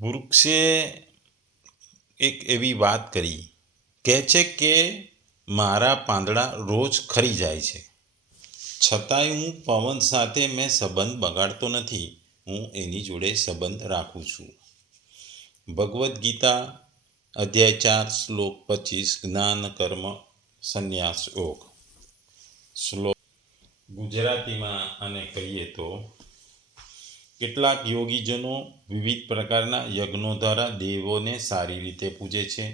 વૃક્ષે એક એવી વાત કરી. કહે છે કે મારા પાંદડા રોજ ખરી જાય છે. છતાંય હું પવન સાથે મેં સંબંધ બગાડતો નથી. હું એની જોડે સંબંધ રાખું છું. ભગવદ્ ગીતા, અધ્યાય ચાર, શ્લોક પચીસ, જ્ઞાન, કર્મ, સંન્યાસ, યોગ. શ્લોક ગુજરાતીમાં અને કહીએ તો કેટલાક યોગીજનો વિવિધ પ્રકારના યજ્ઞો દ્વારા દેવોને સારી રીતે પૂજે છે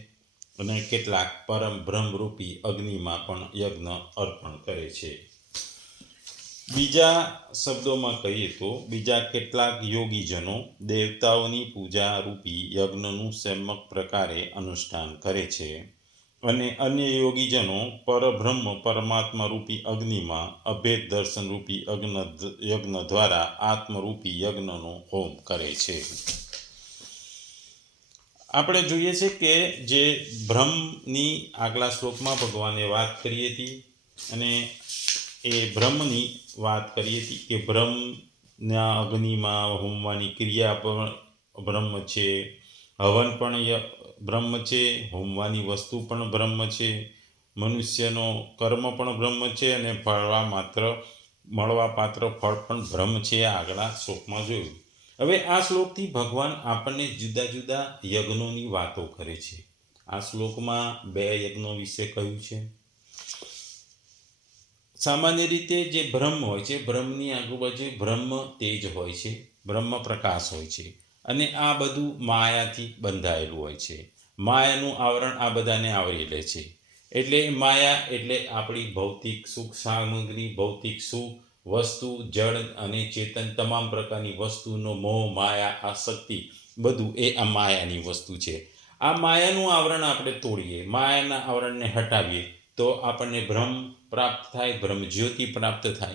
અને કેટલાક પરમ બ્રહ્મરૂપી અગ્નિમાં પણ યજ્ઞ અર્પણ કરે છે. બીજા શબ્દોમાં કહીએ તો બીજા કેટલાક યોગીજનો દેવતાઓની પૂજા રૂપી યજ્ઞનું સમ્યક પ્રકારે અનુષ્ઠાન કરે છે. અને અન્ય યોગીજનો પરબ્રહ્મ પરમાત્મા રૂપી અગ્નિમાં અભેદ દર્શન રૂપી અગ્ન યજ્ઞ દ્વારા આત્મરૂપી યજ્ઞનો હોમ કરે છે. આપણે જોઈએ છે કે જે બ્રહ્મની આગલા શ્લોકમાં ભગવાને વાત કરી હતી અને એ બ્રહ્મની વાત કરી હતી કે બ્રહ્મના અગ્નિમાં હોમવાની ક્રિયા પણ બ્રહ્મ છે, હવન પણ બ્રહ્મ છે, હોમવાની વસ્તુ પણ બ્રહ્મ છે, મનુષ્યનો કર્મ પણ બ્રહ્મ છે અને ફળવા માત્ર, મળવા પાત્ર ફળ પણ બ્રહ્મ છે આગળ શ્લોકમાં જોયું. હવે આ શ્લોકથી ભગવાન આપણને જુદા જુદા યજ્ઞોની વાતો કરે છે. આ શ્લોકમાં બે યજ્ઞો વિશે કહ્યું છે. સામાન્ય રીતે જે બ્રહ્મ હોય છે, બ્રહ્મની આજુબાજુ બ્રહ્મ તેજ હોય છે, બ્રહ્મ પ્રકાશ હોય છે. અને આ બધું માયાથી બંધાયેલું હોય છે. માયાનું આવરણ આ બધાને આવરી લે છે. એટલે માયા એટલે આપણી ભૌતિક સુખ સામગ્રી, ભૌતિક સુખ, વસ્તુ, જળ અને ચેતન તમામ પ્રકારની વસ્તુનો મોહ, માયા, આસક્તિ બધું એ આ માયાની વસ્તુ છે. આ માયાનું આવરણ આપણે તોડીએ, માયાના આવરણને હટાવીએ તો આપણને ભ્રમ પ્રાપ્ત થાય, ભ્રમ જ્યોતિ પ્રાપ્ત થાય.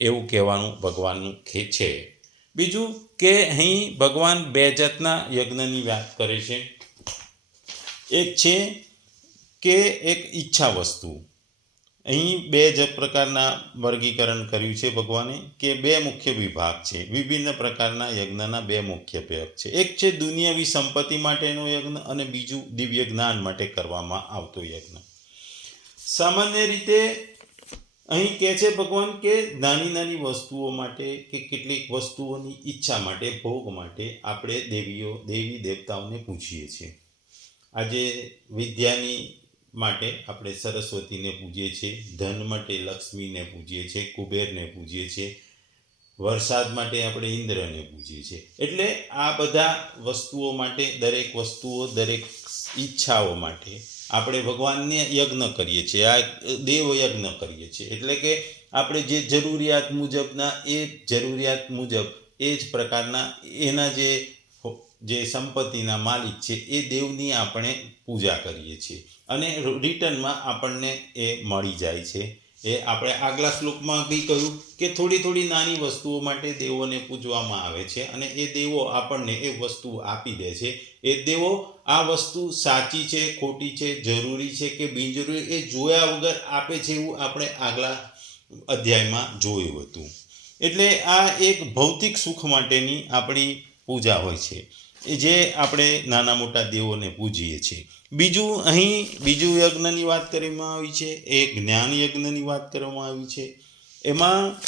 એવું કહેવાનું ભગવાનનું ખે છે. બીજું કે અહીં ભગવાન બે જાતના યજ્ઞની વાત કરે છે. એક છે કે એક ઈચ્છા વસ્તુ. અહીં બે જ પ્રકારના વર્ગીકરણ કર્યું છે ભગવાને કે બે મુખ્ય વિભાગ છે. વિભિન્ન પ્રકારના યજ્ઞના બે મુખ્ય ભેગ છે. એક છે દુનિયાવી સંપત્તિ માટેનો યજ્ઞ અને બીજું દિવ્ય જ્ઞાન માટે કરવામાં આવતો યજ્ઞ. સામાન્ય રીતે અહીં કહે છે ભગવાન કે નાની નાની વસ્તુઓ માટે કે કેટલીક વસ્તુઓની ઈચ્છા માટે, ભોગ માટે આપણે દેવીઓ, દેવી દેવતાઓને પૂછીએ છીએ. આજે વિદ્યાની માટે આપણે સરસ્વતીને પૂજીએ છીએ, ધન માટે લક્ષ્મીને પૂજીએ છીએ, કુબેરને પૂજીએ છીએ, વરસાદ માટે આપણે ઇન્દ્રને પૂજીએ છીએ. એટલે આ બધા વસ્તુઓ માટે, દરેક વસ્તુઓ, દરેક ઈચ્છાઓ માટે આપણે ભગવાનને યજ્ઞ કરીએ છીએ, આ દેવ યજ્ઞ કરીએ છીએ. એટલે કે આપણે જે જરૂરિયાત મુજબના, એ જરૂરિયાત મુજબ, એ જ પ્રકારના એના જે જે સંપત્તિના માલિક છે, એ દેવની આપણે પૂજા કરીએ છીએ. અને રિટર્નમાં આપણને એ મળી જાય છે. એ આપણે આગલા શ્લોકમાં બી કહ્યું કે થોડી થોડી નાની વસ્તુઓ માટે દેવોને પૂજવામાં આવે છે અને એ દેવો આપણને એ વસ્તુ આપી દે છે. એ દેવો, આ વસ્તુ સાચી છે, ખોટી છે, જરૂરી છે કે બિનજરૂરી, એ જોયા વગર આપે છે એવું આપણે આગલા અધ્યાયમાં જોયું હતું. એટલે આ એક ભૌતિક સુખ માટેની આપણી પૂજા હોય છે. જે આપણે નાના મોટા દેવોને પૂજીએ છીએ. બીજું અહીં બીજું યજ્ઞની વાત કરવામાં આવી છે એ જ્ઞાન યજ્ઞની વાત કરવામાં આવી છે. એમાં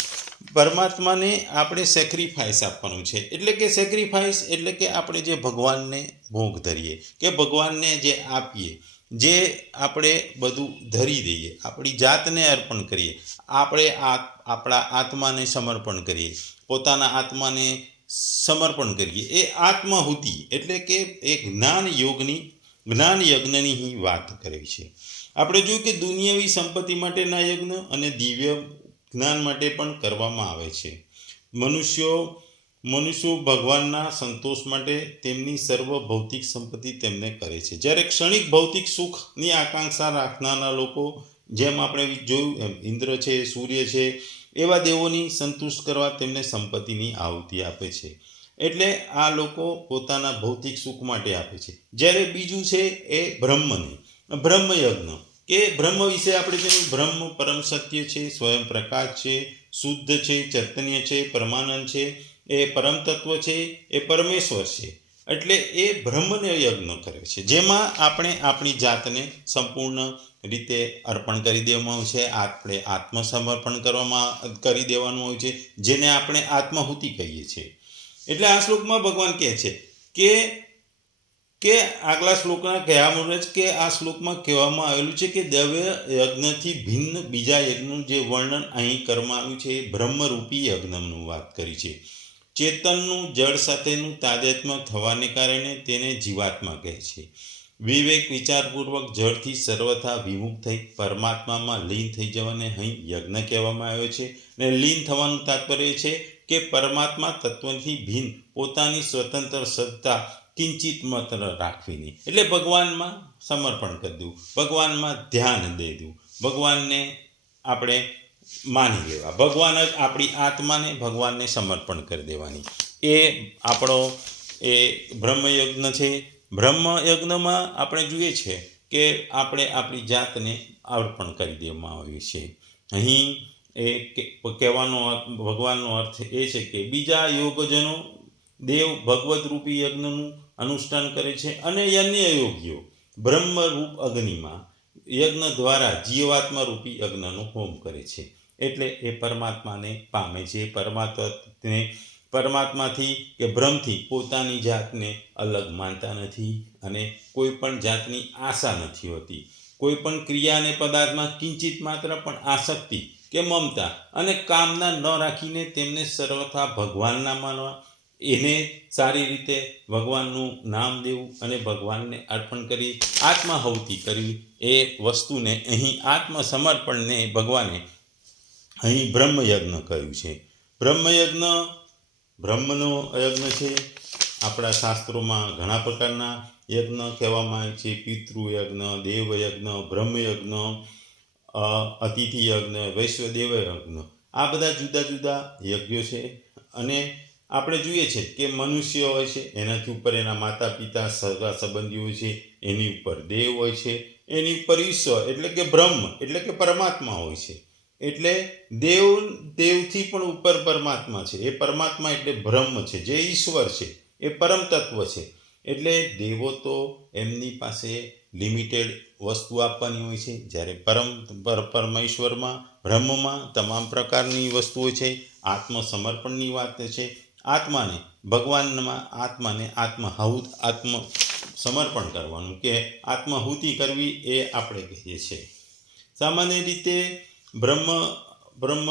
પરમાત્માને આપણે સેક્રિફાઈસ આપવાનું છે. એટલે કે સેક્રિફાઈસ એટલે કે આપણે જે ભગવાનને ભોગ ધરીએ, કે ભગવાનને જે આપીએ, જે આપણે બધું ધરી દઈએ, આપણી જાતને અર્પણ કરીએ, આપણે આ આપણા આત્માને સમર્પણ કરીએ, પોતાના આત્માને સમર્પણ કરીએ. એ આત્માહુતિ એટલે કે એ જ્ઞાન યોગની, જ્ઞાન યજ્ઞની વાત કરી છે. આપણે જોયું કે દુનિયાવી સંપત્તિ માટેના યજ્ઞ અને દિવ્ય જ્ઞાન માટે પણ કરવામાં આવે છે. મનુષ્યો મનુષ્યો ભગવાનના સંતોષ માટે તેમની સર્વ ભૌતિક સંપત્તિ તેમને કરે છે. જ્યારે ક્ષણિક ભૌતિક સુખની આકાંક્ષા રાખનારા લોકો જેમ આપણે જોયું એમ ઇન્દ્ર છે, સૂર્ય છે, એવા દેવોની સંતુષ્ટ કરવા તેમને સંપત્તિની આહુતિ આપે છે. એટલે આ લોકો પોતાના ભૌતિક સુખ માટે આપે છે. જ્યારે બીજું છે એ બ્રહ્મને, બ્રહ્મયજ્ઞ, કે બ્રહ્મ વિશે આપણે જેનું બ્રહ્મ પરમ સત્ય છે, સ્વયં પ્રકાશ છે, શુદ્ધ છે, ચૈતન્ય છે, પરમાનંદ છે, એ પરમ તત્વ છે, એ પરમેશ્વર છે. એટલે એ બ્રહ્મને યજ્ઞ કરે છે. જેમાં આપણે આપણી જાતને સંપૂર્ણ રીતે અર્પણ કરી દેવામાં આવે છે. આપણે આત્મસમર્પણ કરવામાં, કરી દેવાનું હોય છે, જેને આપણે આત્માહુતિ કહીએ છીએ. એટલે આ શ્લોકમાં ભગવાન કહે છે કે કે આગલા શ્લોકના કહેવા મુજબ કે આ શ્લોકમાં કહેવામાં આવેલું છે કે દવ્ય યજ્ઞથી ભિન્ન બીજા યજ્ઞનું જે વર્ણન અહીં કરવામાં આવ્યું છે એ બ્રહ્મરૂપી યજ્ઞનું વાત કરી છે. ચેતનનું જળ સાથેનું તાદાત્મ્ય થવાને કારણે તેને જીવાત્મા કહે છે. વિવેક વિચારપૂર્વક જળથી સર્વથા વિમુખ થઈ પરમાત્મામાં લીન થઈ જવાને અહીં યજ્ઞ કહેવામાં આવ્યો છે અને લીન થવાનું તાત્પર્ય છે કે પરમાત્મા તત્વથી ભિન્ન, પોતાની સ્વતંત્ર સત્તા કિંચિત માત્ર રાખવી નહીં એટલે ભગવાનમાં સમર્પણ કરી દઉં, ભગવાનમાં ધ્યાન દઈ દઉં. ભગવાનને આપણે માની લેવા. ભગવાન જ આપણી આત્માને ભગવાનને સમર્પણ કરી દેવાની. એ આપણો, એ બ્રહ્મયજ્ઞ છે. બ્રહ્મયજ્ઞમાં આપણે જોઈએ છે કે આપણે આપણી જાતને અર્પણ કરી દેવામાં આવ્યું છે અહીં એ કહેવાનો ભગવાનનો અર્થ એ છે કે બીજા યોગજનો દેવ ભગવત રૂપી યજ્ઞનું અનુષ્ઠાન કરે છે અને અન્ય યોગીઓ. બ્રહ્મરૂપ અગ્નિમાં યજ્ઞ દ્વારા જીવાત્મા રૂપી યજ્ઞનો હોમ કરે છે. એટલે એ પરમાત્માને પામે. છે પરમાત્માને પરમાત્માથી કે ભ્રમથી પોતાની જાતને અલગ માનતા નથી અને કોઈ પણ જાતની આશા નથી હોતી. કોઈ પણ ક્રિયા અને પદાર્થમાં કિંચિત માત્ર પણ આસક્તિ કે મમતા અને કામના ન રાખીને તેમને સર્વથા ભગવાનના માનવા. એને સારી રીતે ભગવાનનું નામ દેવું અને ભગવાનને અર્પણ કરી આત્માહુતિ કરવી એ વસ્તુને અહીં આત્મસમર્પણને ભગવાને અહીં બ્રહ્મયજ્ઞ કહ્યું છે. બ્રહ્મયજ્ઞ, બ્રહ્મનો યજ્ઞ છે. આપણા શાસ્ત્રોમાં ઘણા પ્રકારના યજ્ઞ કહેવામાં આવે છે. પિતૃયજ્ઞ, દેવયજ્ઞ, બ્રહ્મયજ્ઞ અતિથિ યજ્ઞ યજ્ઞ આ બધા જુદા જુદા યજ્ઞો છે. અને આપણે જોઈએ છે કે મનુષ્ય હોય છે, એનાથી ઉપર એના માતા પિતા સગા સંબંધીઓ છે, એની ઉપર દેવ હોય છે, એની ઉપર ઈશ્વર, એટલે કે બ્રહ્મ, એટલે કે પરમાત્મા હોય છે. એટલે દેવ, દેવથી પણ ઉપર પરમાત્મા છે. એ પરમાત્મા એટલે બ્રહ્મ છે, જે ઈશ્વર છે, એ પરમ તત્વ છે. એટલે દેવો તો એમની પાસે લિમિટેડ વસ્તુ આપવાની હોય છે. જ્યારે પરમ પરમેશ્વરમાં, બ્રહ્મમાં તમામ પ્રકારની વસ્તુઓ છે. આત્મસમર્પણની વાત છે. આત્માને, ભગવાનમાં આત્માને આત્મહાઉત આત્મ સમર્પણ કરવાનું કે આત્માહુતિ કરવી એ આપણે કહીએ છીએ. સામાન્ય રીતે બ્રહ્મ બ્રહ્મ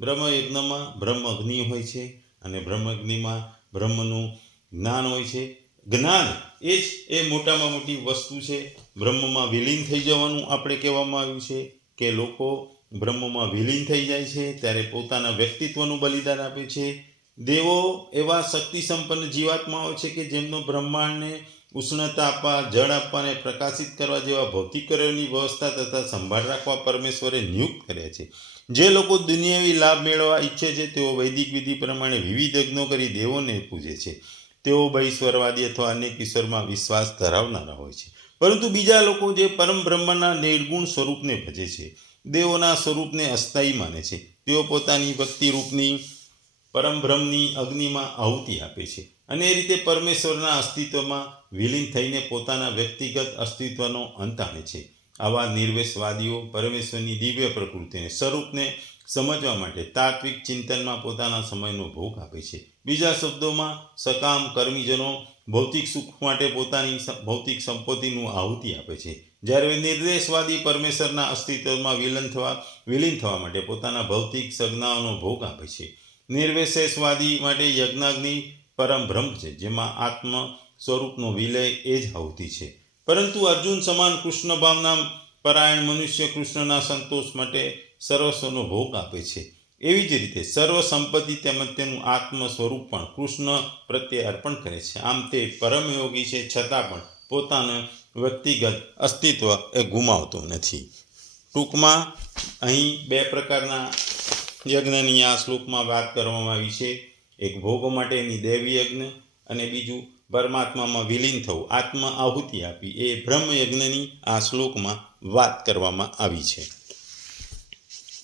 બ્રહ્મયજ્ઞમાં બ્રહ્મ અગ્નિ હોય છે અને બ્રહ્મ અગ્નિમાં બ્રહ્મનું જ્ઞાન હોય છે. જ્ઞાન એ જ એ મોટામાં મોટી વસ્તુ છે. બ્રહ્મમાં વિલીન થઈ જવાનું આપણે કહેવામાં આવ્યું છે કે લોકો બ્રહ્મમાં વિલીન થઈ જાય છે ત્યારે પોતાના વ્યક્તિત્વનું બલિદાન આપે છે. દેવો એવા શક્તિ સંપન્ન જીવાત્માઓ છે કે જેમનો બ્રહ્માંડને ઉષ્ણતા આપવા, જળ આપવાને પ્રકાશિત કરવા જેવા ભૌતિક કાર્યોની વ્યવસ્થા તથા સંભાળ રાખવા પરમેશ્વરે નિયુક્ત કર્યા છે. જે લોકો દુનિયાવી લાભ મેળવવા ઈચ્છે છે, તેઓ વૈદિક વિધિ પ્રમાણે વિવિધ યજ્ઞો કરી દેવોને પૂજે છે. તેઓ બહિશ્વરવાદી અથવા અનેક ઈશ્વરમાં વિશ્વાસ ધરાવનારા હોય છે. પરંતુ બીજા લોકો જે પરમ બ્રહ્મના નિર્ગુણ સ્વરૂપને ભજે છે, દેવોના સ્વરૂપને અસ્થાયી માને છે. તેઓ પોતાની ભક્તિ રૂપની, પરમ બ્રહ્મની અગ્નિમાં આહુતિ આપે છે. અને એ રીતે પરમેશ્વરના અસ્તિત્વમાં વિલીન થઈને પોતાના વ્યક્તિગત અસ્તિત્વનો અંત આણે છે. આવા નિર્વેશવાદીઓ પરમેશ્વરની દિવ્ય પ્રકૃતિને, સ્વરૂપને સમજવા માટે તાત્વિક ચિંતનમાં પોતાના સમયનો ભોગ આપે છે. બીજા શબ્દોમાં, સકામ કર્મીજનો ભૌતિક સુખ માટે પોતાની ભૌતિક સંપત્તિનું આહુતિ આપે છે. જ્યારે નિર્દેશવાદી પરમેશ્વરના અસ્તિત્વમાં વિલન થવા, વિલીન થવા માટે પોતાના ભૌતિક સંજ્ઞાઓનો ભોગ આપે છે. નિર્વેશેષવાદી માટે યજ્ઞાગ્નિ પરમ બ્રહ્મ છે, જેમાં આત્મ સ્વરૂપનો વિલય એ જ આહુતિ છે. પરંતુ અર્જુન સમાન કૃષ્ણ ભાવના પરાયણ મનુષ્ય કૃષ્ણના સંતોષ માટે સર્વસ્વનો ભોગ આપે છે. એવી જ રીતે સર્વ સંપત્તિ તેમજ તેનું આત્મ સ્વરૂપ પણ કૃષ્ણ પ્રત્યે અર્પણ કરે છે. આમ તે પરમયોગી છે, છતાં પણ પોતાનું વ્યક્તિગત અસ્તિત્વ એ ગુમાવતો નથી. ટૂંકમાં અહીં બે પ્રકારના યજ્ઞની આ શ્લોકમાં વાત કરવામાં આવી છે. એક ભોગ માટેની દેવી યજ્ઞ અને બીજું પરમાત્મામાં વિલીન થવું આત્મા આહુતિ આપી એ બ્રહ્મયજ્ઞની આ શ્લોકમાં વાત કરવામાં આવી છે.